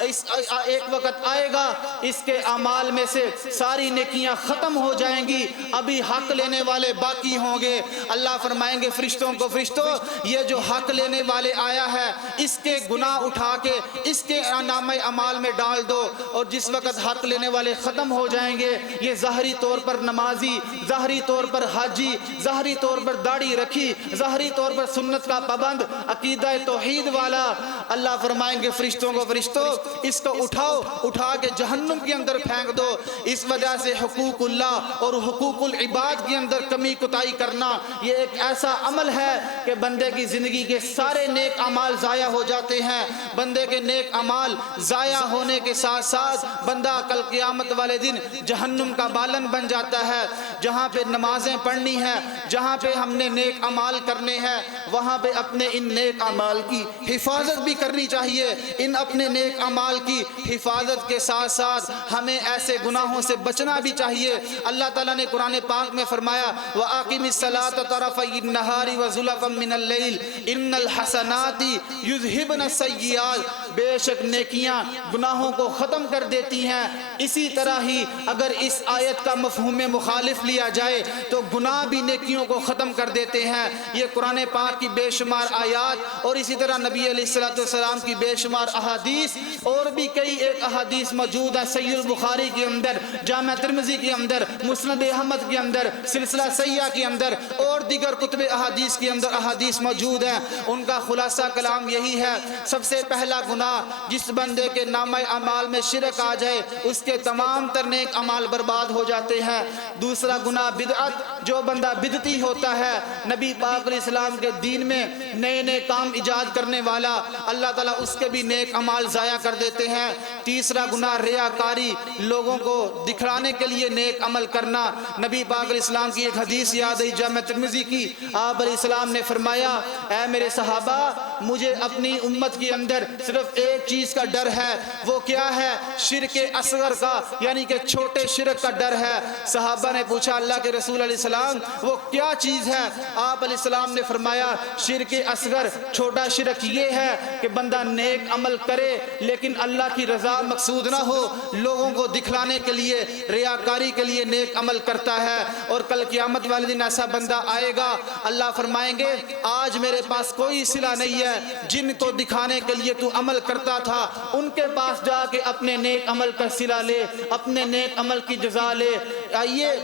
ایک وقت آئے گا اس کے اعمال میں سے ساری نیکیاں ختم ہو جائیں گی، ابھی حق لینے والے باقی ہوں گے۔ اللہ فرمائیں گے فرشتوں کو، فرشتوں یہ جو حق لینے والے آیا ہے اس کے گناہ اٹھا کے اس کے نامہ اعمال میں ڈال دو، اور جس وقت حق لینے والے ختم ہو جائیں گے یہ ظاہری طور پر نمازی، ظاہری طور پر حاجی، ظاہری طور پر داڑھی رکھی، ظاہری طور پر سنت کا پابند، عقیدہ توحید والا، اللہ فرمائیں گے فرشتوں کو، فرشتوں اس کو اٹھاؤ، اٹھا کے جہنم کے اندر پھینک دو۔ اس وجہ سے حقوق اللہ اور حقوق العباد کے اندر کمی کوتاہی کرنا یہ ایک ایسا عمل ہے کہ بندے کی زندگی کے سارے نیک اعمال ضائع ہو جاتے ہیں۔ بندے کے نیک اعمال ضائع ہونے کے ساتھ ساتھ بندہ کل قیامت والے دن جہنم کا بالن بن جاتا ہے۔ جہاں پہ نمازیں پڑھنی ہیں، جہاں پہ ہم نے نیک اعمال کرنے ہیں، وہاں پہ اپنے ان نیک اعمال کی حفاظت بھی کرنی چاہیے۔ ان اپنے نیک اعمال کی حفاظت کے ساتھ ساتھ ہمیں ایسے گناہوں سے بچنا بھی چاہیے۔ اللہ تعالیٰ نے قرآن پاک میں فرمایا وَأَقِمِ الصَّلَاةَ طَرَفَيِ النَّهَارِ وَزُلَفًا مِّنَ اللَّيْلِ إِنَّ الْحَسَنَاتِ يُذْهِبْنَ السَّيِّئَاتِ، بے شک نیکیاں گناہوں کو ختم کر دیتی ہیں۔ اسی طرح ہی اگر اس آیت کا مفہوم مخالف لیا جائے تو گناہ بھی نیکیوں کو ختم کر دیتے ہیں۔ یہ قرآن پاک کی بے شمار آیات اور اسی طرح نبی علیہ السلام کی بے شمار احادیث، اور بھی کئی ایک احادیث موجود ہے صحیح البخاری کے اندر، جامع ترمذی کے اندر، مسند احمد کے اندر، سلسلہ صحیحہ کے اندر اور دیگر کتب احادیث کے اندر احادیث موجود ہیں۔ ان کا خلاصہ کلام یہی ہے، سب سے پہلا گناہ جس بندے کے نامہ اعمال میں شرک آ جائے اس کے تمام تر نیک اعمال برباد ہو جاتے ہیں۔ دوسرا گناہ بدعت، جو بندہ بدعتی ہوتا ہے، نبی پاک علیہ السلام کے دین میں نئے نئے کام ایجاد کرنے والا، اللہ تعالیٰ اس کے بھی نیک اعمال ضائع کر دیتے ہیں۔ تیسرا گناہ ریاکاری، لوگوں کو دکھلانے کے لیے نیک عمل کرنا۔ نبی پاک علیہ السلام کی ایک حدیث یاد ہے جامع ترمذی کی، آپ علیہ السلام نے فرمایا اے میرے صحابہ مجھے اپنی امت کے اندر صرف ایک چیز کا ڈر ہے، وہ کیا ہے؟ شرک اصغر کا، یعنی کہ چھوٹے شرک کا ڈر ہے۔ صحابہ نے پوچھا اللہ کے رسول علیہ السلام وہ کیا چیز ہے؟ آپ علیہ السلام نے فرمایا شرک اصغر، چھوٹا شرک یہ ہے کہ بندہ نیک عمل کرے لیکن اللہ کی رضا مقصود نہ ہو، لوگوں کو دکھلانے کے لیے، ریاکاری کے لیے نیک عمل کرتا ہے۔ اور کل قیامت والے دن ایسا بندہ آئے گا، اللہ فرمائیں گے آج میرے پاس کوئی صلہ نہیں ہے، جن کو دکھانے کے لیے تو عمل کرتا تھا ان کے پاس جا کے اپنے نیک عمل کا صلہ لے، اپنے نیک عمل کی جزا لے۔ آئیے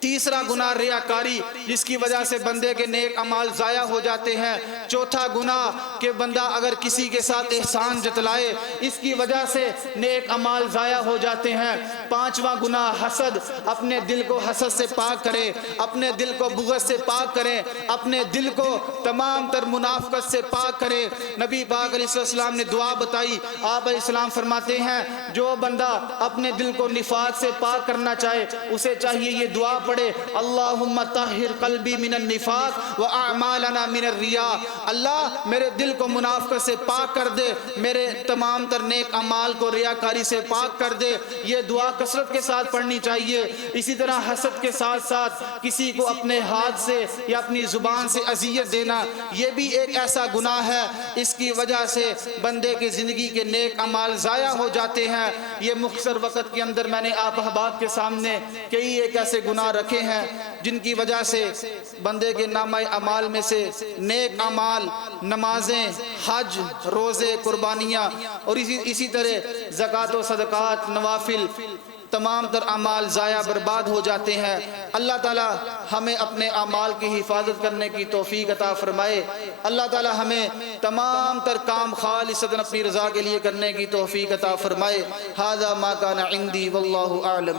تیسرا گناہ ریاکاری، جس کی وجہ سے بندے کے نیک اعمال ضائع ہو جاتے ہیں۔ چوتھا گناہ کہ بندہ اگر کسی کے ساتھ احسان جتلائے، اس کی وجہ سے نیک اعمال ضائع ہو جاتے ہیں۔ پانچواں گناہ حسد، اپنے دل کو حسد سے پاک کرے، اپنے دل کو بغض سے پاک کرے، اپنے دل کو تمام تر منافقت سے پاک کرے۔ نبی پاک علیہ السلام نے دعا بتائی، آپ علیہ السلام فرماتے ہیں جو بندہ اپنے دل کو نفاق سے پاک کرنا چاہے اسے چاہیے یہ دعا پڑھے، اللہم طہر قلبی من النفاق واعمالنا من الریا۔ اللہ میرے دل کو منافقت سے پاک کر دے، میرے تمام تر نیک اعمال کو ریاکاری سے پاک کر دے۔ یہ دعا کثرت کے ساتھ پڑھنی چاہیے۔ اسی طرح حسد کے ساتھ ساتھ کسی کو اپنے ہاتھ سے یا اپنی زبان سے اذیت دینا، یہ بھی ایک ایسا گناہ ہے، اس کی وجہ سے بندے کی زندگی کے نیک اعمال ضائع ہو جاتے ہیں۔ یہ مختصر وقت کے اندر میں نے آپ احباب کے سامنے کئی ایک ایسے گناہ رکھے ہیں جن کی وجہ سے بندے کے نامہ اعمال میں سے نیک اعمال، نمازیں، حج، روزے، قربانیاں اور اسی طرح زکوٰۃ و صدقات، نوافل، تمام تر اعمال ضائع برباد ہو جاتے ہیں۔ اللہ تعالی ہمیں اپنے اعمال کی حفاظت کرنے کی توفیق عطا فرمائے۔ اللہ تعالی ہمیں تمام تر کام خالصتاً اپنی رضا کے لیے کرنے کی توفیق عطا فرمائے۔ ھذا ما کان عندی واللہ اعلم۔